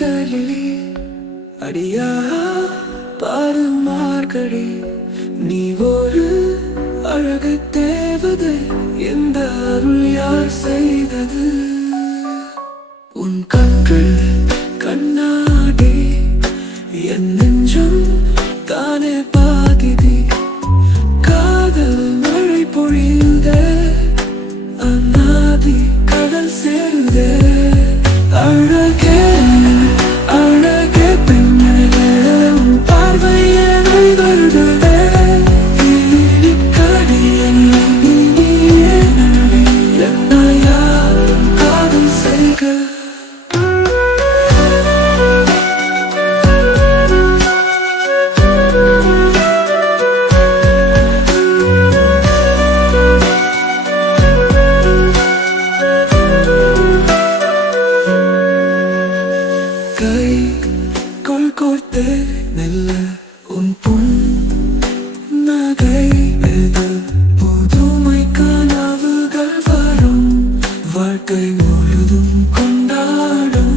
காதலி அடியா பாரு மார்கழி, நீ ஒரு அழகு தேவதை, எந்த அருள் யார் செய்தது? உன் கண்கள் கண்ணாடி, என் நெஞ்சம் தானே பாதிதி. காதல் மழை பொழியுதே, அநாதி கடல் சேருதே. அழகே அழகே பெண்ணழகே, உன் பார்வை என்னை வருடுதே. இடிக்கடி என்னை நீயே நடி, என்னை யாரும் காதல் செய்க. கை கொள் கோர்த்தே மெல்ல உன் பொன் நகை மெது, புதுமை கனவுகள் வரும், வாழ்க்கை முழுதும் கொண்டாடும்.